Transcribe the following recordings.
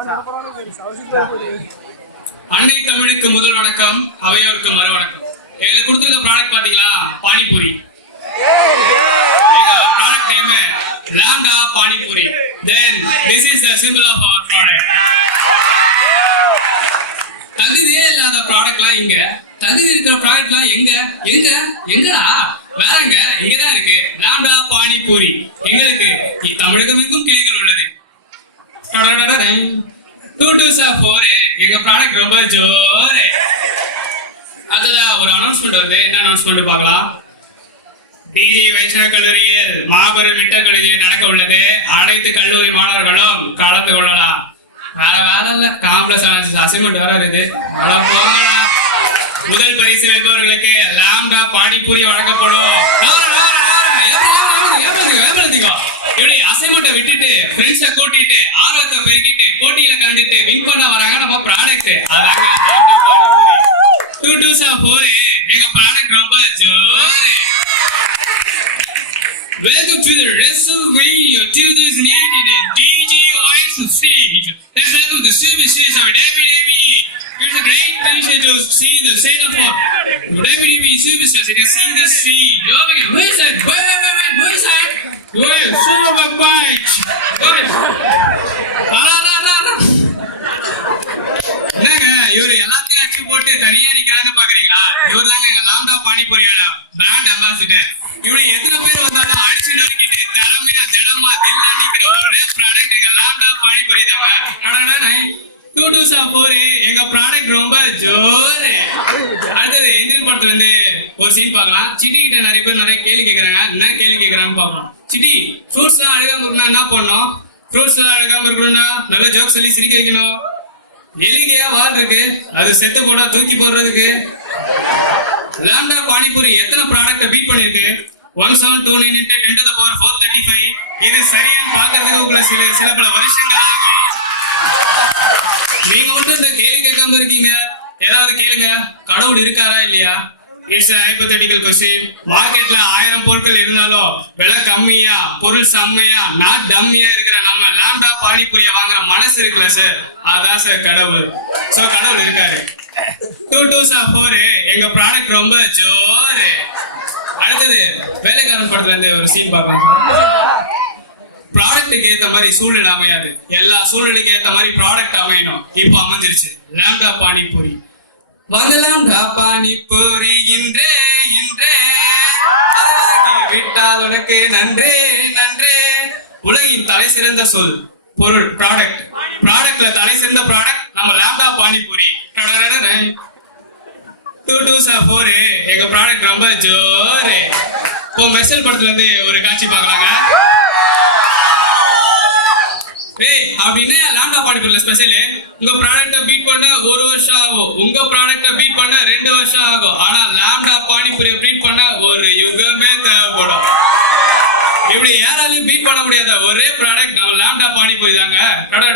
அன்னை தமிழுக்கு முதல் வணக்கம், அவையோருக்கு மறு வணக்கம். எங்களுக்கு கொடுத்திருக்க ப்ராடக்ட் பாத்தீங்களா, panipuri. Product name lambda panipuri. Then this is the symbol of our product. தகுதியே இல்லாத ப்ராடக்ட்லாம் இங்க, தகுதி இருக்கிற ப்ராடக்ட்லாம் எங்க எங்க எங்கடா? வேறங்க, இங்கதான் இருக்கு. லாம்டா பானிபூரி எங்களுக்கு தமிழகம் எங்கும் கிளைகள் உள்ளது. 2 2 4 எங்க ப்ராடக்ட் ரொம்ப ஜோரு. அதுல ஒரு அனௌன்ஸ்மெண்ட் வருது. என்ன அனௌன்ஸ்மெண்ட் பார்க்கலாம். பிஜி வைஷ்ணவ கல்லூரியில் மாபெரும் மிட்டக்கல்லூரியில் நடக்க உள்ளது. அனைத்து கல்லூரி மாணவர்களும் கலந்து கொள்ளலாம். வேற இல்ல, காம்ப்ளெக்ஸ் அசைன்மெண்ட் வேற இருக்குது. முதல் பரிசு வெல்பவர்களுக்கு லாம்டா பானிபூரி வழங்கப்படும். இப்படி அசைன்மெண்ட்டை விட்டுட்டு ஃப்ரெண்ட்ஸை கூட்டிட்டு ஆர்வத்தை பெருக்கிட்டு போட்டியில கண்டுட்டு வின் பண்ண வராங்க நம்ம ப்ராடக்ட். அதாங்க 2 2 4 எங்க ப்ராடக்ட் ரொம்ப ஜோரு. Welcome to the WrestleMania 2018 DJ Voice stage. Let's welcome the superstars of WWE. It's a great pleasure to see the set of WWE superstars in a single stage. Who is that? Wait, who is that? Wait, super bunch. என்னங்க இவரு எல்லாத்தையும் அச்சு போட்டு தனியா நிக்கிறாங்க பாக்குறீங்களா? இவரு தாங்க எங்க லாம்டா பானிபூரியோட பிராண்ட் அம்பாசிடர். இப்படி எத்தனை பேர் வந்தாலும் அடிச்சு நொறுக்கிட்டு திறமையா திடமா தில்லா நிக்கிற ஒரே ப்ராடக்ட் எங்க லாம்டா பானிபூரி தான். 2 2 4 எங்க ப்ராடக்ட் ரொம்ப ஜோரு. அடுத்தது எந்திரன் படத்துல இருந்து ஒரு சீன் பார்க்கலாம். சிட்டி கிட்ட நிறைய பேர் நிறைய கேள்வி கேட்கறாங்க. என்ன கேள்வி கேட்கறாங்கன்னு பார்க்கலாம். சிட்டி, ஃப்ரூட்ஸ் எல்லாம் அழகாம இருக்கணும், என்ன பண்ணணும்? ஃப்ரூட்ஸ் எல்லாம் அழகாம இருக்கணும்னா நல்ல ஜோக் சொல்லி சிரிக்க வைக்கணும். எலிங்கயா வால் இருக்கு, அது செத்து போனா தூக்கி போடுறதுக்கு. லாம்டா பானிபூரி எத்தனை ப்ராடக்ட பீட் பண்ணிருக்கு? 1729 into 10 to the power 435. இது சரியான்னு பாக்குறதுக்கு உங்களுக்கு சில பல வருஷங்கள் ஆகும். நீங்க ஒன்றும் இந்த கேள்வி கேட்காம இருக்கீங்க. ஏதாவது கேளுங்க, கடவுள் இருக்காரா இல்லையா? It's hypothetical question. மார்க்கெட்ல 1000 பொருட்கள் இருந்தாலும் விலை கம்மியா பொருள் செம்மையா நாட் டம்மியா இருக்கிற நம்ம லாம்டா பானிபூரியை வாங்குற மனசு இருக்குல்ல சார், அதான் சார் கடவுள். சோ கடவுள் இருக்காரு. 2 2 4 எங்க ப்ராடக்ட் ரொம்ப ஜோரு. அடுத்தது வேலைக்காரன் படத்துல இருந்து ஒரு சீன் பார்க்கலாம். ப்ராடக்ட்டுக்கு ஏத்த மாதிரி சூழ்நிலை அமையாது, எல்லா சூழ்நிலைக்கு ஏத்த மாதிரி ப்ராடக்ட் அமையணும். இப்போ அமைஞ்சிருச்சு லாம்டா பானிபூரி. வாங்கலாம்டா பானிபூரி இன்றே இன்றே விட்டால் உனக்கு நன்றே நன்றே. உலகின் தலை சிறந்த சொல் பொருள் ப்ராடக்ட். ப்ராடக்ட்ல தலை சிறந்த ப்ராடக்ட் நம்ம லாம்டா பானிபூரி. 2 2 4 எங்க ப்ராடக்ட் ரொம்ப ஜோரு. இப்போ மெர்சல் படத்துல இருந்து ஒரு காட்சி பார்க்கலாங்க. அப்படின்னா லாம்டா பானிபூரில ஸ்பெஷல். உங்க ப்ராடக்ட பீட் பண்ண 1 வருஷம் ஆகும், உங்க ப்ராடக்ட பீட் பண்ண 2 வருஷம் ஆகும். ஆனா லாம்டா பானிபூரியை பீட் பண்ண ஒரு யுகமே தேவைப்படும். இப்படி யாராலையும் பீட் பண்ண முடியாத ஒரே ப்ராடக்ட் நம்ம லாம்டா பானிபூரி தாங்க. 2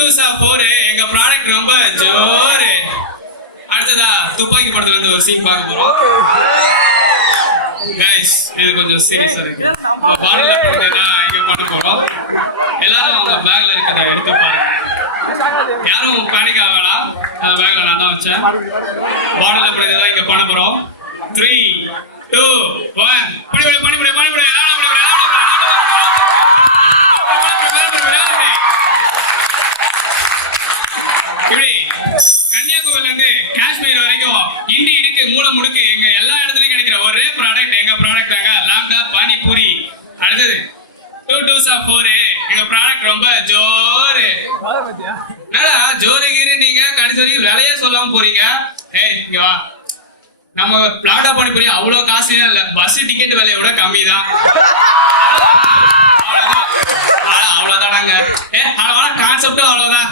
2 4 எங்க ப்ராடக்ட் ரொம்ப ஜோரு. அடுத்ததா துப்பாக்கி படத்துல இருந்து ஒரு சீன் பார்க்க போறோம். கைஸ், இது கொஞ்சம் சீரியஸா இருக்கு. பாடல படத்தை இங்க பண்ண போறோம். எல்லாரும் அவங்க பேக்ல இருக்கிறத எடுத்து பாருங்க. யாரும் பேனிக் ஆக வேணாம், அந்த பேக்ல நான் தான் வச்சேன். பாடல படத்தை தான் இங்க பண்ண போறோம். 3 2 1 பணிபுரி பணிபுரி பணிபுரி. இப்படி கன்னியாகுமரியில இருந்து காஷ்மீர் வரைக்கும் இண்டி இடுக்கு மூளை முடுக்கு எங்க எல்லா இடத்துலயும் கிடைக்கிற ஒரே ப்ராடக்ட் எங்க ப்ராடக்ட் தாங்க லாம்டா பானிபூரி. அடுத்தது 2 2 4 எங்க ப்ராடக்ட் ரொம்ப ஜோரு. என்னடா ஜோரு கீரு நீங்க கடைசி வரைக்கும் விலையே சொல்லாம போறீங்க. ஏய் இங்க வா, நம்ம லாம்டா பானிபூரி அவ்வளவு காசுலாம் இல்ல, பஸ் டிக்கெட் விலையோட கம்மி தான். அவ்வளவுதானாங்க. கான்செப்டும் அவ்வளவுதான்.